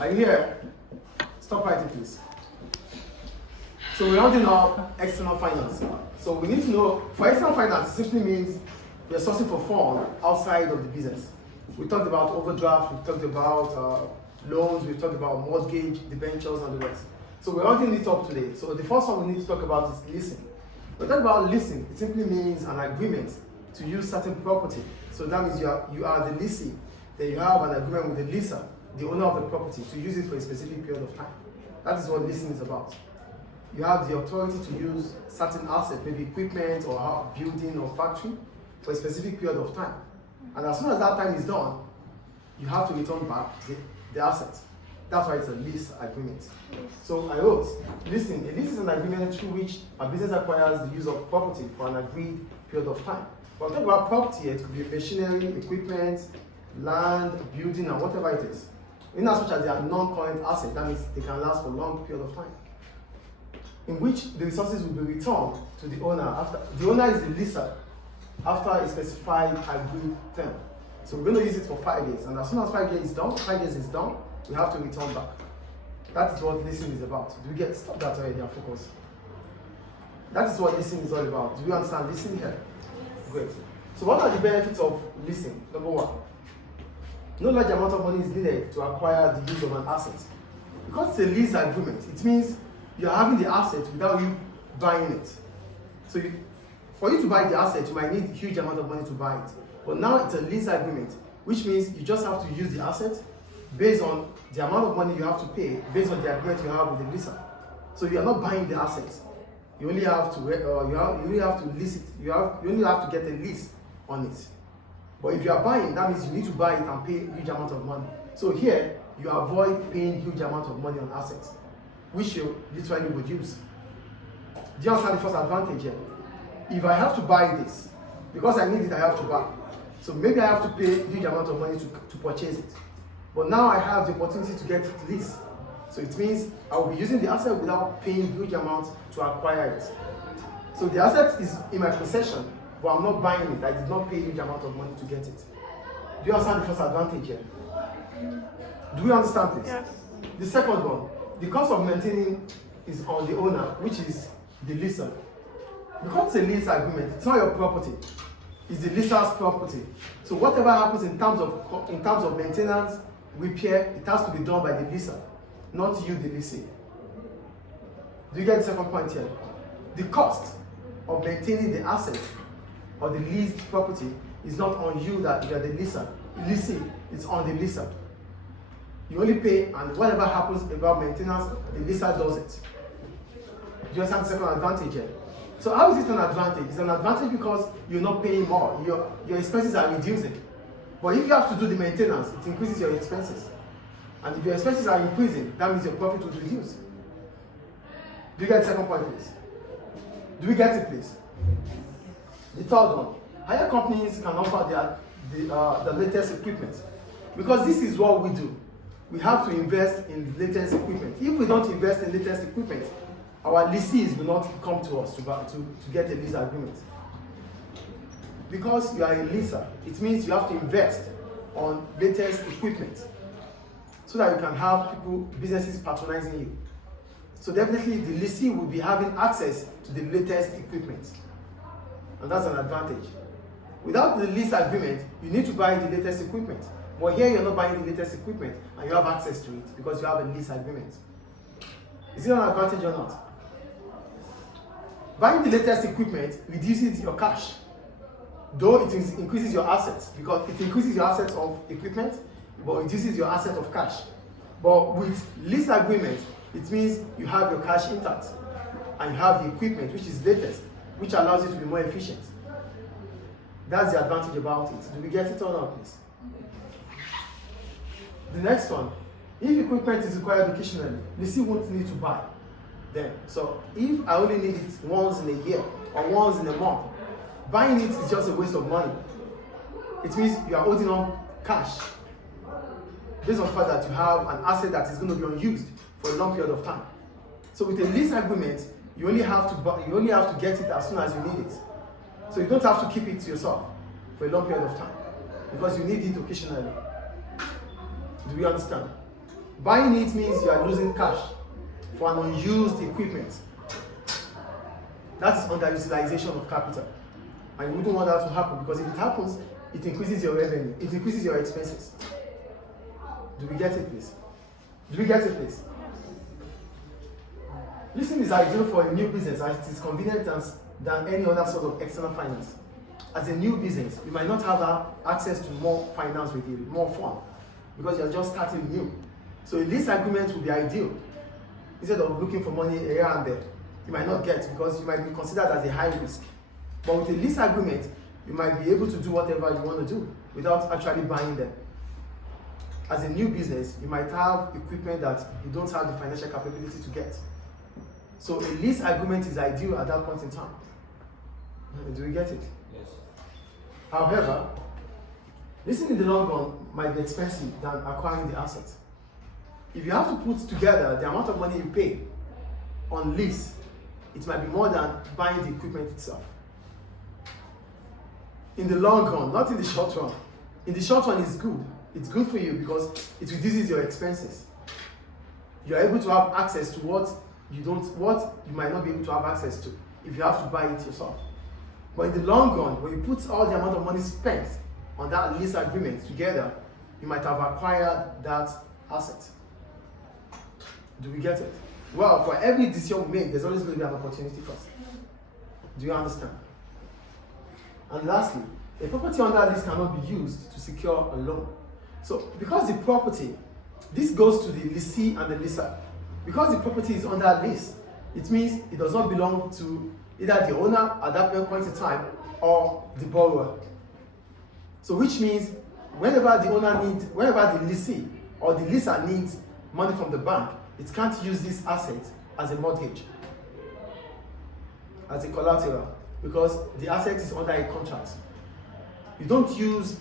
Are you here? Stop writing, please. So we're rounding up external finance. So we need to know, for external finance, it simply means we're sourcing for fund outside of the business. We talked about overdraft, we talked about loans, we talked about mortgage, debentures, and the rest. So we're rounding it up today. So the first one we need to talk about is leasing. When we talk about leasing, it simply means an agreement to use certain property. So that means you are the lessee. Then you have an agreement with the leaser, the owner of the property, to use it for a specific period of time. That is what leasing is about. You have the authority to use certain assets, maybe equipment or a building or factory, for a specific period of time. And as soon as that time is done, you have to return back the assets. That's why it's a lease agreement. So I wrote, leasing. A lease is an agreement through which a business acquires the use of property for an agreed period of time. When we talk about property, it could be machinery, equipment, land, building, and whatever it is. In as much as they are non-current assets, that means they can last for a long period of time, in which the resources will be returned to the owner after. The owner is the leaser after a specified agreed term. So we're going to use it for 5 years, and as soon as 5 years is done, we have to return back. That is what leasing is about. Do we get stop that already and focus? That is what leasing is all about. Do we understand leasing here? Great. So what are the benefits of leasing? Number one, no large amount of money is needed to acquire the use of an asset. Because it's a lease agreement, it means you're having the asset without you buying it. So for you to buy the asset, you might need a huge amount of money to buy it. But now it's a lease agreement, which means you just have to use the asset based on the amount of money you have to pay, based on the agreement you have with the leaser. So you are not buying the assets. You only have to lease it. You only have to get a lease on it. But if you are buying, that means you need to buy it and pay a huge amount of money. So here, you avoid paying huge amount of money on assets, which you literally would use. Do you understand the first advantage here? If I have to buy this, because I need it, I have to buy. So maybe I have to pay a huge amount of money to purchase it. But now I have the opportunity to get it leased. So it means I will be using the asset without paying huge amounts to acquire it. So the asset is in my possession, but I'm not buying it. I did not pay a huge amount of money to get it. Do you understand the first advantage here? Do we understand this? Yes. The second one, the cost of maintaining is on the owner, which is the leaser. Because it's a lease agreement, it's not your property. It's the leaser's property. So whatever happens in terms of maintenance, repair, it has to be done by the leaser, not you, the lessee. Do you get the second point here? The cost of maintaining the asset or the leased property is not on you, that you are the lessee, it's on the leaser. You only pay, and whatever happens about maintenance, the leaser does it. Do you understand the second advantage here? So how is it an advantage? It's an advantage because you're not paying more. Your expenses are reducing. But if you have to do the maintenance, it increases your expenses. And if your expenses are increasing, that means your profit will reduce. Do you get the second point, please? Do we get it, please? The third one, hire companies can offer the latest equipment. Because this is what we do. We have to invest in latest equipment. If we don't invest in latest equipment, our lessees will not come to us to get a lease agreement. Because you are a leaser, it means you have to invest on latest equipment so that you can have businesses patronizing you. So definitely the lessee will be having access to the latest equipment. And that's an advantage. Without the lease agreement, you need to buy the latest equipment. But here you're not buying the latest equipment and you have access to it because you have a lease agreement. Is it an advantage or not? Buying the latest equipment reduces your cash, though it increases your assets, because it increases your assets of equipment, but reduces your asset of cash. But with lease agreement, it means you have your cash intact, and you have the equipment, which is latest, which allows you to be more efficient. That's the advantage about it. Do we get it or not, please? The next one, if equipment is required occasionally, lessee won't need to buy then. So if I only need it once in a year or once in a month, buying it is just a waste of money. It means you are holding on cash based on the fact that you have an asset that is going to be unused for a long period of time. So with a lease agreement, you only have to get it as soon as you need it. So you don't have to keep it to yourself for a long period of time because you need it occasionally. Do you understand? Buying it means you are losing cash for an unused equipment. That's underutilization of capital. And you wouldn't want that to happen, because if it happens, it increases your revenue, it increases your expenses. Do we get it, please? Do we get it, please? Leasing is ideal for a new business, as it is convenient than any other sort of external finance. As a new business, you might not have access to more finance with you, more fund, because you're just starting new. So a lease agreement would be ideal. Instead of looking for money here and there, you might not get, because you might be considered as a high risk. But with a lease agreement, you might be able to do whatever you want to do without actually buying them. As a new business, you might have equipment that you don't have the financial capability to get. So a lease agreement is ideal at that point in time. Do we get it? Yes. However, leasing in the long run might be expensive than acquiring the asset. If you have to put together the amount of money you pay on lease, it might be more than buying the equipment itself. In the long run, not in the short run. In the short run, it's good. It's good for you because it reduces your expenses. You are able to have access to what you might not be able to have access to if you have to buy it yourself. But in the long run, when you put all the amount of money spent on that lease agreement together, you might have acquired that asset. Do we get it? Well, for every decision we make, there's always going to be an opportunity cost. Do you understand? And lastly, a property under lease cannot be used to secure a loan. So, because the property, this goes to the lessee and the leaser. Because the property is under lease, it means it does not belong to either the owner at that point in time or the borrower. So, which means whenever the lessee or the leaser needs money from the bank, it can't use this asset as a mortgage, as a collateral, because the asset is under a contract. You don't use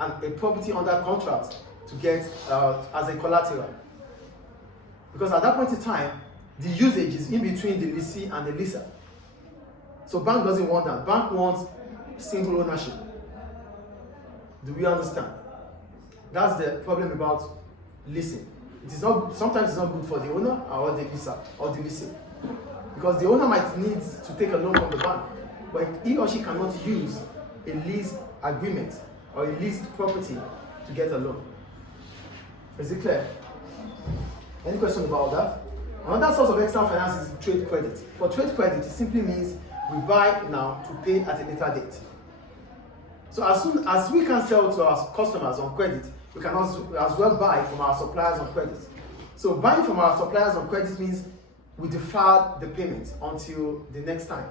a property under contract to get as a collateral, because at that point in time, the usage is in between the lessee and the leaser. So bank doesn't want that. Bank wants single ownership. Do we understand? That's the problem about leasing. Sometimes it's not good for the owner or the leaser or the lessee, because the owner might need to take a loan from the bank, but he or she cannot use a lease agreement or a leased property to get a loan. Is it clear? Any question about that? Another source of external finance is trade credit. For trade credit, it simply means we buy now to pay at a later date. So as soon as we can sell to our customers on credit, we can also as well buy from our suppliers on credit. So buying from our suppliers on credit means we defer the payment until the next time.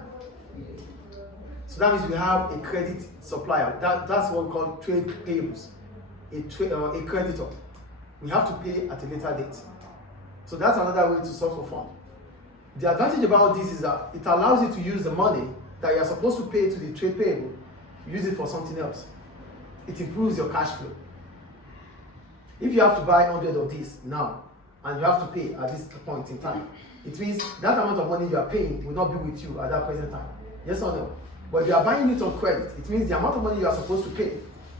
So that means we have a credit supplier. That's what we call trade payables, a creditor. We have to pay at a later date. So that's another way to source for fund. The advantage about this is that it allows you to use the money that you are supposed to pay to the trade payable, use it for something else. It improves your cash flow. If you have to buy 100 of these now, and you have to pay at this point in time, it means that amount of money you are paying will not be with you at that present time. Yes or no? But if you are buying it on credit, it means the amount of money you are supposed to pay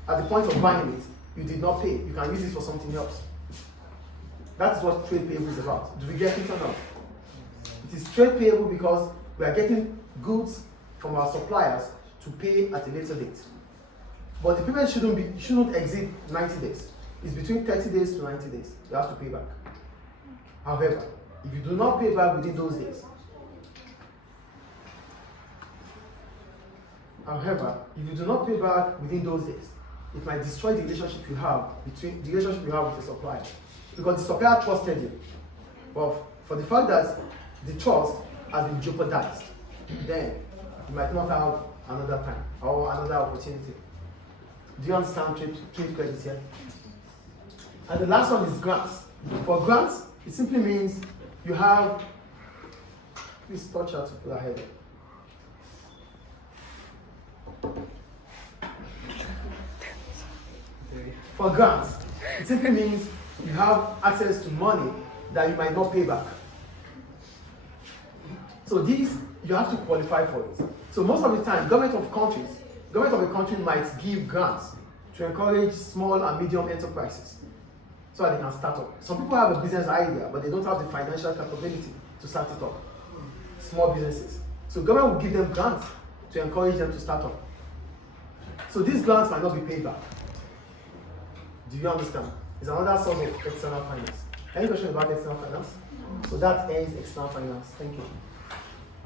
at the point of buying it, you did not pay. You can use it for something else. That's what trade payable is about. Do we get it or not? It is trade payable because we are getting goods from our suppliers to pay at a later date. But the payment shouldn't exceed 90 days. It's between 30 days to 90 days. You have to pay back. However, if you do not pay back within those days, it might destroy the relationship you have with the supplier, because the supplier trusted you. But for the fact that the trust has been jeopardized, then you might not have another time or another opportunity. Do you understand trade credit here? And the last one is grants. For grants, it simply means you have, please touch her to put her head up. For grants, it simply means you have access to money that you might not pay back. So these, you have to qualify for it. So most of the time, government of a country might give grants to encourage small and medium enterprises. so that they can start up. Some people have a business idea, but they don't have the financial capability to start it up. Small businesses. So government will give them grants to encourage them to start up. So these grants might not be paid back. Do you understand? It's another source of external finance. Any question about external finance? So that ends external finance. Thank you.